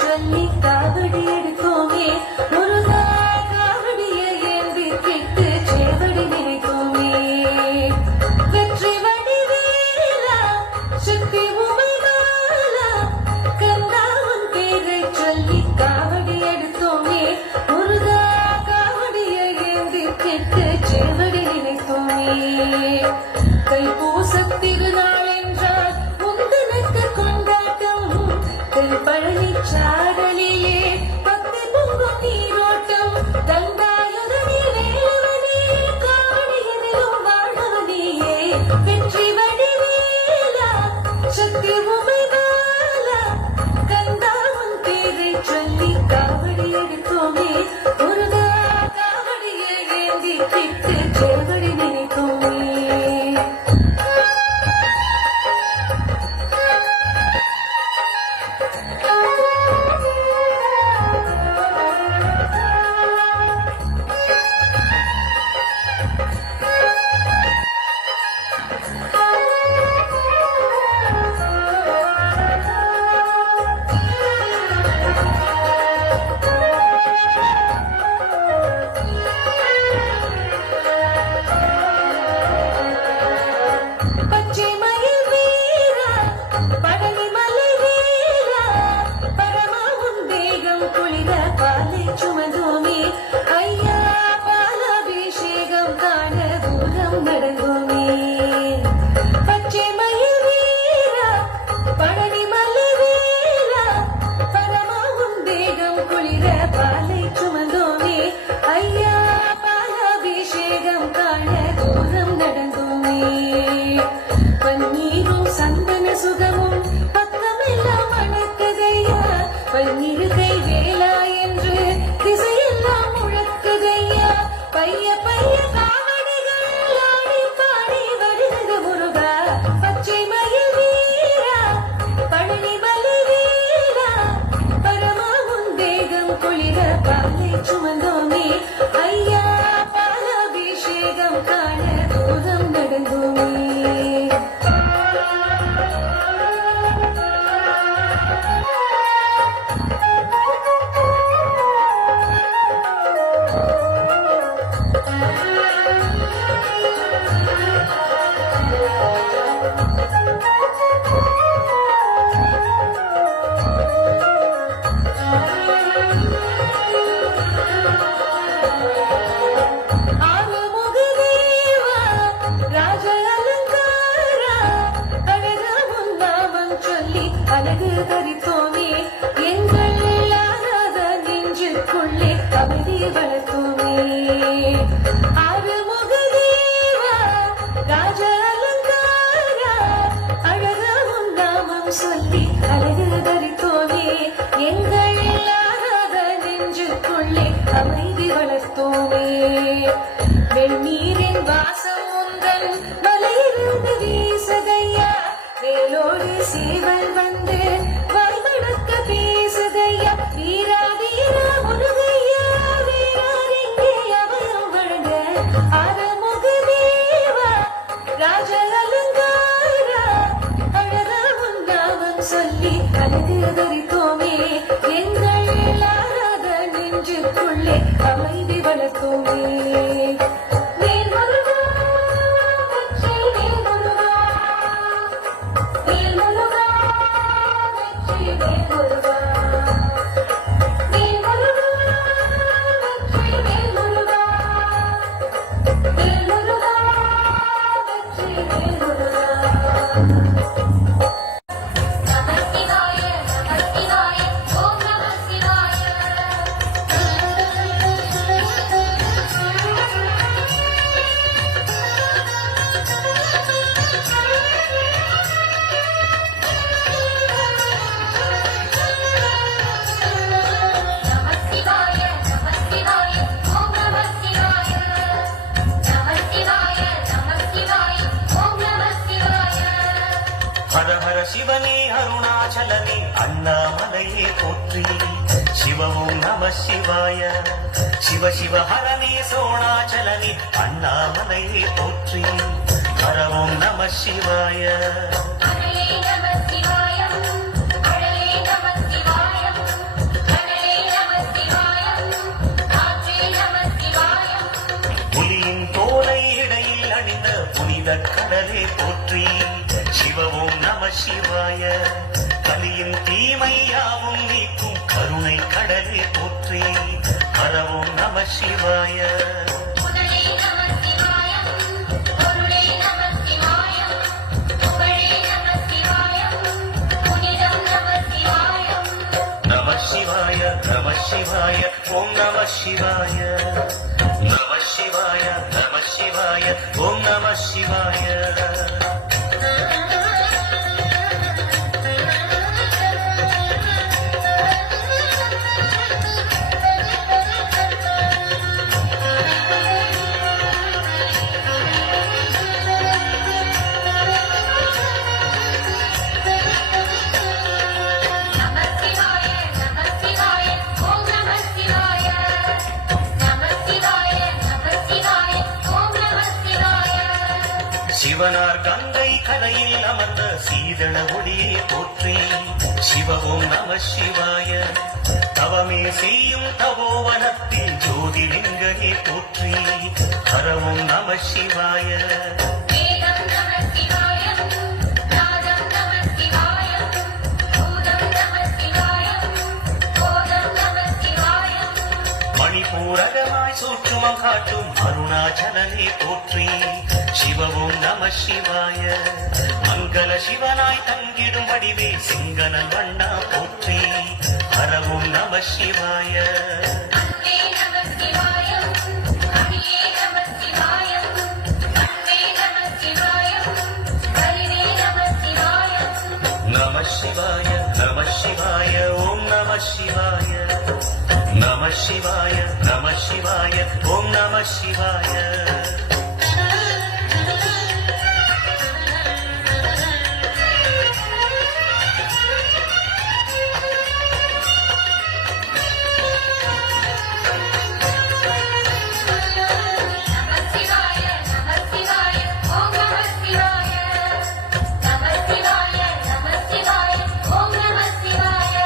சொல்லி காவடி எடுத்தோமே முருகா காவடியை ஏந்தி கிட்டு சேவடி நினைத்தோமே வெற்றி வடிவேலா சக்தி உமைமாலா கந்தா உன் பேரை சொல்லி காவடி எடுத்தோமே முருகா காவடியை ஏந்தி கிட்டு சேவடி நினைத்தோமே தைப்பூச திருநாள் என்றால் முந்தனக்கு கொண்டாட்டம் பழனிச்சாரலிலே பக்தி பொங்கும் நீரோட்டம் தந்தாயுதனிலே காவடியினிலும் வாழ்வனியே வெற்றி வடிவேலா சக்தி உமைமாலா கந்தா உன் பேரை சொல்லி காவடி எடுத்தோமே முருகா காவடியை ஏந்தி கிட்டு சேவடி நினைத்தோமே சுமந்தோமே ஐயா பாலாபிஷேகம் காண தூரம் நடந்தோமே பச்சை மயில் வீரா பழனி மலை வீரா பரமாவும் தேகம் குளிர பாலை சுமந்தோமே ஐயா பாலாபிஷேகம் காண தூரம் நடந்தோமே பன்னீரும் சந்தன சுகமும் பக்கமெல்லாம் மணக்குதையா பன்னிருகை வேலா என்று திசையெல்லாம் முழக்குதையா பைய பைய காவடிகள் ஆடி பாடி வருகிறது முருகா பச்சை மயில் வீரா பழனி மலை வீரா பரமாவும் தேகம் குளிர பாலை சுமந்தோமே ஐயா பாலாபிஷேகம் காண தூரம் நடந்தோமே அழகு தரித்தோமே எங்கள் ஆராத நெஞ்சுக்குள்ளே அமைதி வளர்த்தோமே ஆறுமுக தேவா ராஜ அலங்காரா அழகும் நாமம் சொல்லி அழகு தரித்தோமே எங்கள் ஆராத நெஞ்சுக்குள்ளே அமைதி வளர்த்தோமே வெந்நீரின் வாசம் உந்தன் மலையிலிருந்து வீசுதையா வேலோடு சேவல் வந்து வாய்மணக்க பேசுதையா வீரா வீரா முருகையா வீராரிங்கே அபயம் வழங்க ஆறுமுக தேவா ராஜ அலங்காரா அழகா உன் நாமம் சொல்லி அழகு தரித்தோமே எங்கள் ஆராத நெஞ்சுக்குள்ளே அமைதி வளர்த்தோமே சிவனே அருணாச்சலனே அண்ணாமலையே போற்றி சிவமும் நம சிவாய சிவ சிவ ஹரனே சோணாச்சலனே அண்ணாமலையே போற்றி ஹரவும் நம சிவாய அருணாச்சலனே போற்றி சிவவும் நம சிவாய கலியும் தீமையாவும் நீக்கும் கருணை கடலே போற்றி ஹரவும் நம சிவாய முதலே நம சிவாயம் பொருளே நம சிவாயம் புகழே நம சிவாயம் புனிதம் நம சிவாயம் நம சிவாய நம சிவாய ஓம் நம சிவாய நம சிவாய நம சிவாய ஓம் நம சிவாய நம சிவாய நம சிவாய ஓம் நம சிவாய நம சிவாய நம சிவாய ஓம் நம சிவாய சிவனார் கங்கை கரையில் அமர்ந்த சீதள ஒளியை போற்றி சிவவும் நம சிவாய தவமே செய்யும் தவோவனத்தில் ஜோதிலிங்கனே போற்றி ஹரவும் நம சிவாய வேதம் நம சிவாயம் நாதம் நம சிவாயம் பூதம் நம சிவாயம் போதம் நம சிவாயம் மணிபூரகமாய் சூற்றுமம் காட்டும் அருணாச்சலனே போற்றி சிவவும் நம சிவாய மங்கள சிவனாய் தங்கிடும் வடிவே சிங்கனல் வண்ணா போற்றி ஹரவும் நம சிவாய அன்பே நம சிவாயம் அடியே நம சிவாயம் அன்பே நம சிவாயம் கருணே நம சிவாயம் நம சிவாய நம சிவாய ஓம் நம சிவாய நம சிவாய நம சிவாய ஓம் நம சிவாய நம சிவாய நம சிவாய ஓம் நம சிவாய நம சிவாய நம சிவாய ஓம் நம சிவாய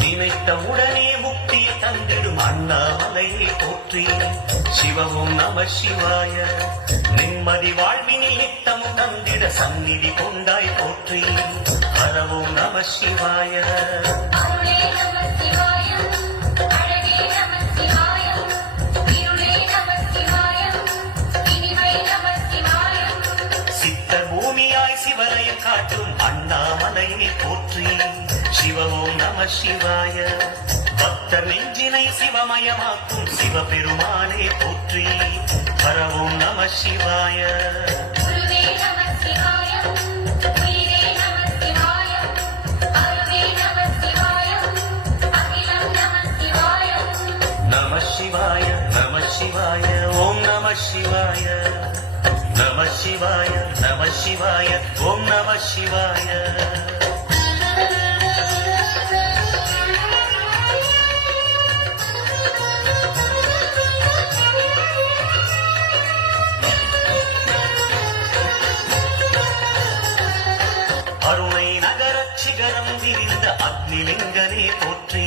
நினைத்த உடனே முக்தியை தந்திடும் அண்ணாமலையை போற்றி சிவவும் நம சிவாய நிம்மதி வாழ்வினில் நித்தமும் தந்திட சந்நிதி கொண்டாய் போற்றி ஹரவும் நம சிவாய அருளே நம சிவாயம் அழகே நம சிவாயம் இருளே நம சிவாயம் இனிமை நம சிவாயம் சித்த பூமியாய் சிவனையும் காட்டும் அண்ணாமலையை போற்றி சிவவும் நம சிவாய பக்தர் நெஞ்சினை சிவமயமாக்கும் சிவபெருமானே போற்றி ஹரவும் நம சிவாய குருவே நம சிவாயம் உயிரே நம சிவாயம் அருவே நம சிவாயம் அகிலம் நம சிவாயம் நம சிவாய நம சிவாய ஓம் நம சிவாய நம சிவாய நம சிவாய ஓம் நம சிவாய அருணை நகரச் சிகரம் விரிந்த அக்னிலிங்கனே போற்றி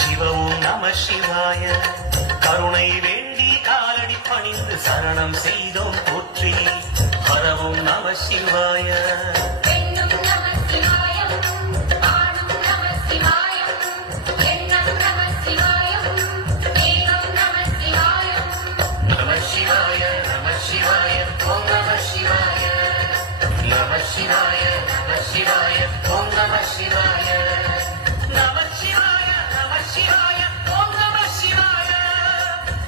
சிவவும் நம சிவாய கருணை வேண்டி காலடி பணிந்து சரணம் செய்தோம் போற்றி ஹரவும் நம சிவாய பெண்ணும் நம சிவாயம் ஆணும் நம சிவாயம் எண்ணம் நம சிவாயம் தேகம் நம சிவாயம் நம சிவாய நம சிவாய ஓம் நம சிவாய நம சிவாய நம சிவாய ஓம் நம சிவாய நம சிவாய நம சிவாய ஓம் நம சிவாய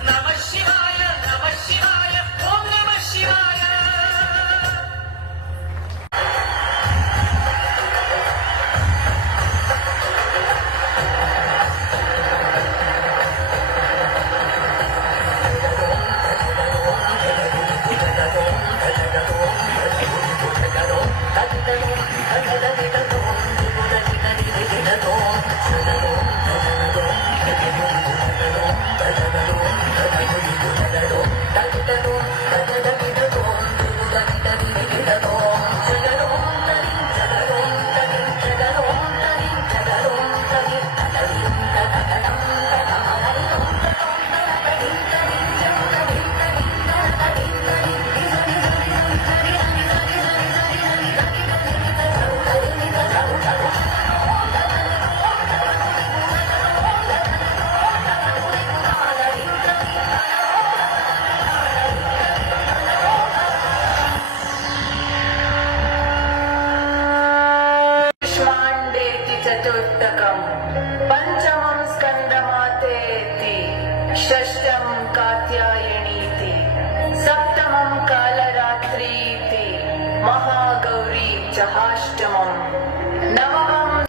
நம சிவாய நம சிவாய ஓம் நம சிவாய पञ्चमं स्कन्दमातेति षष्ठं कात्यायनीति सप्तमं कालरात्रीति महागौरी चहाष्टमम् नवमं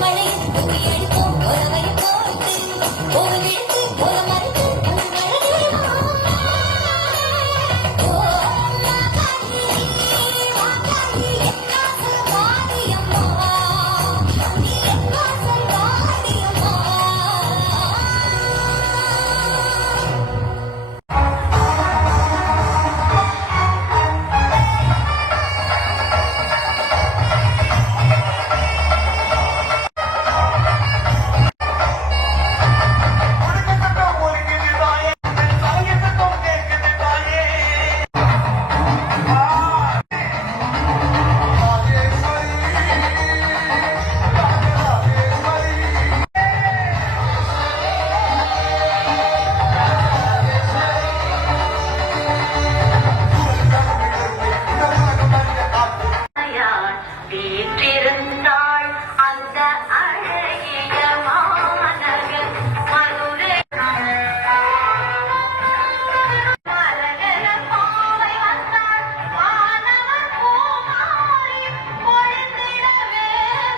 மழையில் பூமி அடிப்போம், உறவை போட்டு, பூவில் இழுத்து, உரம் மறைத்து